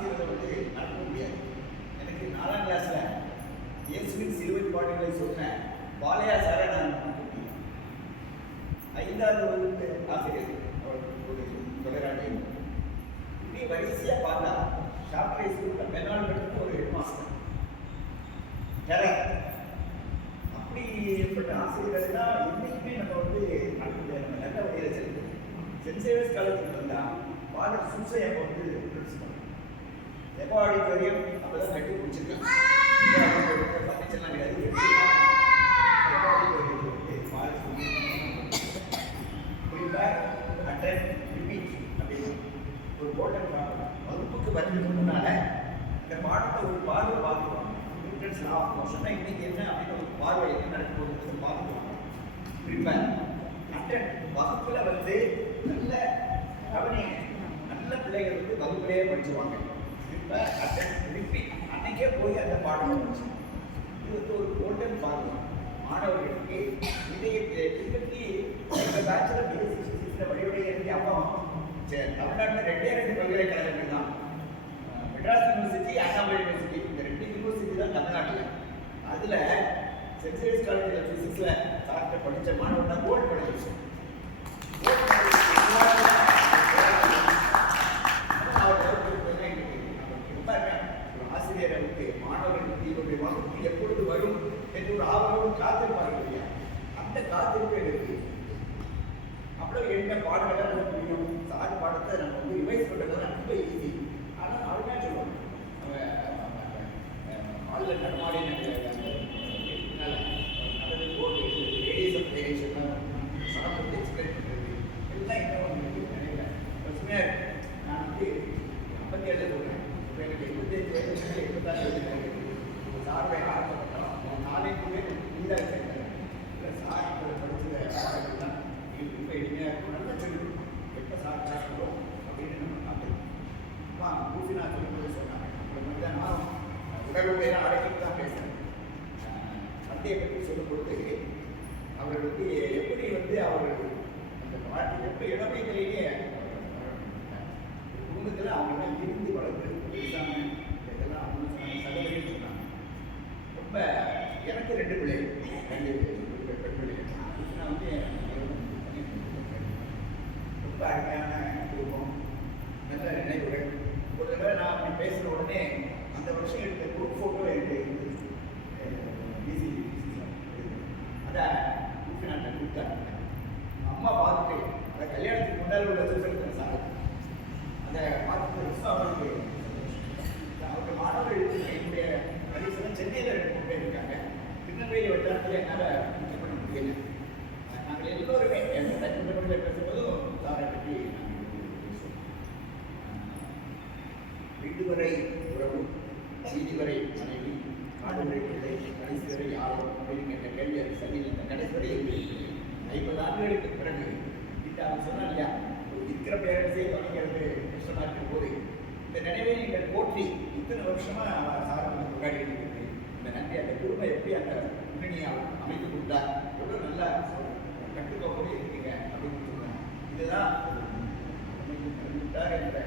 வாசிக்கிறத வந்து நடக்க முடியாது. எனக்கு 4ஆம் கிளாஸில் இயேசுவின் சிலுவை பாடுகளை சொன்ன பாலையா சாரை நான் 5வது வகுப்பு ஆசிரியர் ஒரு தொடராண்டி. இப்படி வரிசையாக பார்த்தா ஷாப்ரை ஸ்கூலில் பெருநாள் படுத்து ஒரு ஹெட் மாஸ்டர் டெரர். அப்படிப்பட்ட ஆசிரியர்கள்னா இன்னைக்குமே நம்ம வந்து நம்ம நல்ல வழியில் செலுத்தோம். சென்ட் சேவியர்ஸ் காலேஜுக்கு வந்தால் ஃபாதர் சூசை அப்போ வந்து பிரின்சிபல். எப்போ ஆடிட்டோரியம் அப்போ தான் கட்டி பிடிச்சிருக்கேன். ஃபர்னிச்சர்லாம் கிடையாது. ஒரு போர்ட்டை வகுப்புக்கு வரதுக்கு முன்னால இந்த பாடத்தை ஒரு பார்வை பார்த்துருவாங்க. நியூட்டன்ஸ் லா ஆஃப் மோஷன்னா இன்னைக்கு என்ன அப்படின்னு ஒரு பார்வை என்ன நடக்க போகுது பார்த்துருவாங்க. ப்ரிப்பேர் அட்டென்ட் வகுப்புல வந்து நல்ல கவனிங்க. நல்ல பிள்ளைகள் வந்து வகுப்புலேயே படிச்சுவாங்க. ப்ரிப்பேர் அட்டென்ட் ரிப்பீட் அன்னைக்கே போய் அந்த பாடம் படிச்சு. இது வந்து ஒரு கோல்டன் பார்வை. மாணவர்களுக்கு இதை பின்பற்றி எங்கள் பேச்சுலர் பிஎஸ்சி வழிவடைய இருந்து அப்பா தமிழ்நாட்டில் 2 பல்கலைக்கழகங்கள் தான். மெட்ராஸ் யூனிவர்சிட்டி, அண்ணாமலை யூனிவர்சிட்டி, இந்த 2 யூனிவர்சிட்டி தான் தமிழ்நாட்டில். அதில் சென்ட் சேவியர்ஸ் காலேஜில் ஃபிசிக்ஸில் சார்ட்ட படித்த மாணவன் தான் கோல்டு படிச்சு. ஆசிரியர்களுக்கு மாணவர்களுக்கு இவருடைய வகுப்பு எப்பொழுது வரும் என்று ஒரு ஆவலோடு காத்திருப்பார்கள் இல்லையா? அந்த காத்திருப்பு இருக்கு. அப்புறம் என்ன பாடங்களை நமக்கு முடியும். சார் பாடத்தை நம்ம வந்து ரிவைஸ் பண்ணுறது ரொம்ப ஈஸி. ஆனால் அவருமே சொல்லுவாங்க ஆளில் நடமாடி நடந்து போட்டு ரேடியஸ் ஆஃப் வேரியேஷன் சடப்பட்டு எக்ஸ்பிளைன் பண்ணுறது எல்லாம் என்ன ஒன்று நினைக்கிறேன். பசுமையாக நான் வந்து 57 சொல்கிறேன். இப்போ எனக்கு 75 86 சார்பை ஆரம்பப்பட்டோம். 4 பேர் இந்த இல்லை சார் படிச்சதான் ரொம்ப எளிமையாக இருக்கும். நல்லா சொல்லிடும் எப்போ சார் கிளாஸ் வரும் அப்படின்னு நம்ம பார்த்துருக்கோம். பூசி நான் சொல்லும்போது சொன்னாங்க உங்களை மாதிரி தான் நான் உடலுடைய அடைக்கிட்டு தான் பேசுகிறேன். சந்தையை பற்றி சொல்லும் பொழுது அவர்களுக்கு எப்படி வந்து அவர்கள் அந்த பாட்டு எப்போ இளமைகளிலேயே குடும்பத்தில் அவங்கெல்லாம் இருந்து வளர்ந்து பேசாம இதெல்லாம் அவங்க சகோதரின்னு சொன்னாங்க. ரொம்ப எனக்கு 2 பிள்ளைகள், 2 பெண் பிள்ளைகள். நான் வந்து ரொம்ப அருமையான குடும்பம், நல்ல நினைவுகள். ஒரு தடவை நான் அப்படி பேசுகிற உடனே அந்த வருஷம் எடுத்த குரூப் ஃபோட்டோ எனக்கு அதை நான் கொடுத்தாங்க. அம்மா பார்த்துட்டு அதை கல்யாணத்துக்கு முன்னாடி உள்ள ரிசல்ட் சார் அதை பார்த்துட்டு வருஷம் அவருக்கு மாணவர்கள் என்னுடைய பரிசெல்லாம் சென்னையில் 2 பேர் இருக்காங்க. திருநெல்வேலி வட்டாரத்தில் என்னால் இது பண்ண முடியல. நாங்கள் எல்லோருமே எங்கள் தனிப்பட்ட பேசும்போதும் சாரை பற்றி நாங்கள் பேசுவோம். வீடு வரை உறவு, வீதி வரை மனைவி, காடு வரை பிள்ளை, கடைசி வரை யாரும் அப்படின்னு கேட்ட கேள்வி அது சரியில் இந்த கடைசி வரை எப்படி 50 ஆண்டுகளுக்கு பிறகு வீட்டு அவங்க சொன்னால் இல்லையா இருக்கிற பேரண்ட்ஸே பண்ணிக்கிறது கஷ்டமாக இருக்கும் போது இந்த நினைவை நீங்கள் போற்றி இத்தனை வருஷமாக சார் வந்து கொண்டாடிட்டு இருக்குது. இந்த நன்றி அந்த குடும்பம் எப்படி அந்த முன்னணியை அமைத்து கொடுத்தா எவ்வளோ நல்லா கட்டுக்கோப்போடு இருக்கீங்க அப்படின்னு சொல்லுவாங்க. இதுதான் என்ற